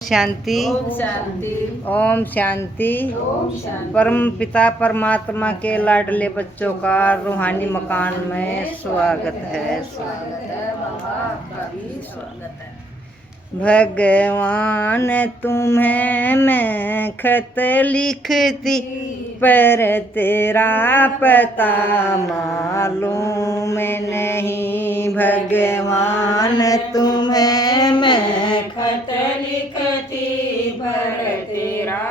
शांति। ओम शांति। ओम शांति। ओम शांति। परम पिता परमात्मा के लाडले बच्चों का रूहानी मकान में स्वागत है। स्वागत है बाबा, आपका भी स्वागत है। भगवान तुम्हें मैं खत लिखती, पर तेरा पता मालूम नहीं। भगवान तुम्हें मैं खत लिखती, पर तेरा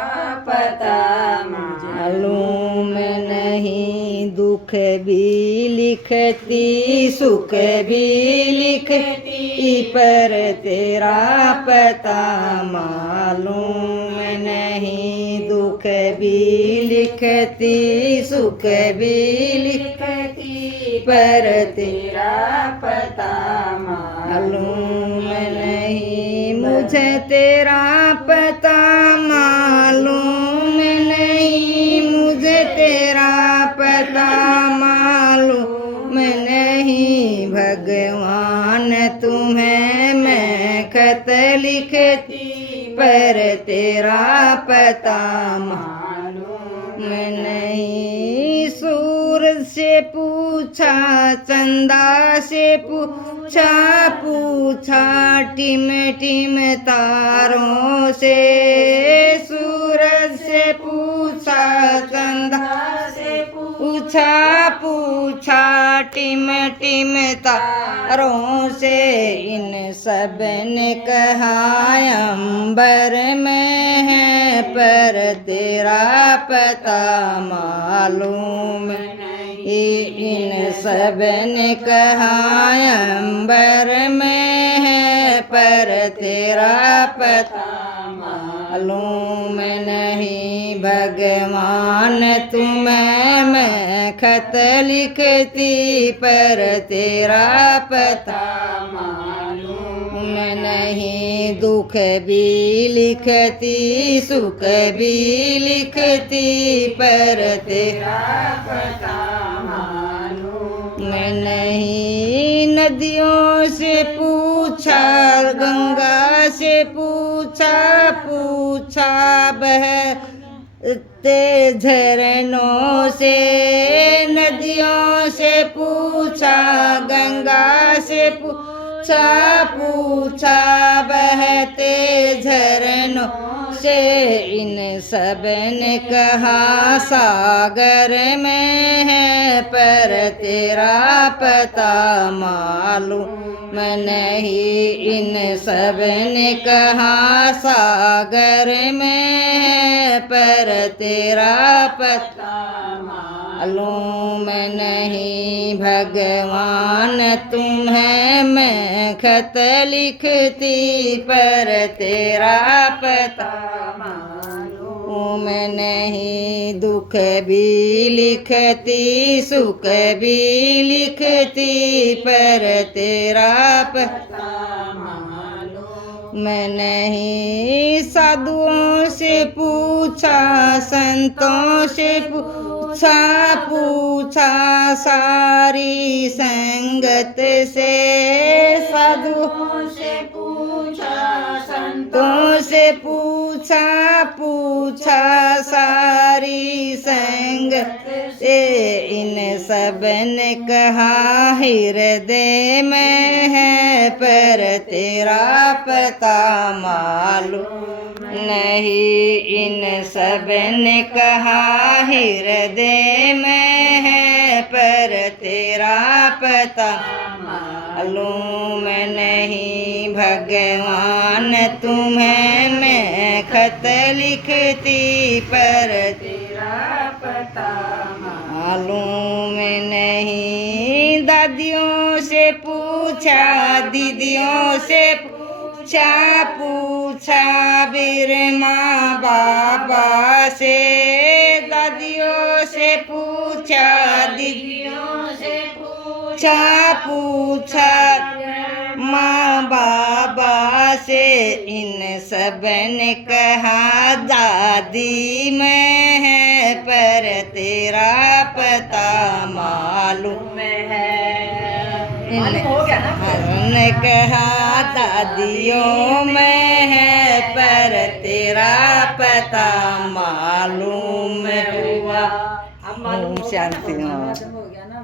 पता मालूम नहीं। दुख भी लिखती, सुख भी लिखती, पर तेरा पता मालूम नहीं। दुख भी लिखती, सुख भी लिखती, पर तेरा पता मालूम नहीं। मुझे तेरा पता मालूम नहीं, मुझे तेरा पता मालूम नहीं। भगवान तुम्हें मैं खत लिखती, पर तेरा पता मालूम नहीं। सूरज से पूछा, चंदा से पूछा, पूछा टिम टिम तारों से। सूरज से पूछा, चंदा से पूछा, पूछा टिम टिम तारों से। इन सब ने कहा अंबर में है, पर तेरा पता मालूम नहीं। इन सब ने कहा अंबर में है, पर तेरा पता मालूम नहीं। भगवान तुम्हें मैं खत लिखती, पर तेरा पता मालूम नहीं। दुख भी लिखती, सुख भी लिखती, पर तेरा पता मालूम नहीं। नदियों से पूछा, गंगा से पूछा, पूछा बहते झरनों से। नदियों से पूछा, गंगा से पूछा, पूछा बहते झरनों से। इन सब ने कहा सागर में है, पर तेरा पता मालूम नहीं। इन सब ने कहा सागर में है, पर तेरा पता मालूम नहीं। भगवान तुम्हें मैं खत लिखती, पर तेरा पता मालूम नहीं। दुख भी लिखती, सुख भी लिखती, पर तेरा पता मालूम नहीं। साधुओं से पूछा, संतों से पूछा, पूछा सारी संगत से। साधुओं से पूछा, संतों से पूछा, पूछा सारी संगत से। इन सब ने कहा हृदय में है, पर तेरा पता मालूम नहीं। इन सब ने कहा हृदय में है, पर तेरा पता मालूम नहीं। भगवान तुम्हें मैं खत लिखती, पर तेरा पता मालूम नहीं। दादियों से पूछा, दीदियों से पूछा, पूछा बिरमा बाबा से। दादियों से पूछा, दीदियों से पूछा, पूछा माँ बाबा से। इन सब ने कहा दादी में है, पर तेरा पता मालूम है। ने कहा दादियों में है, पर तेरा पता मालूम हुआ। ओम शांति। हो गया ना।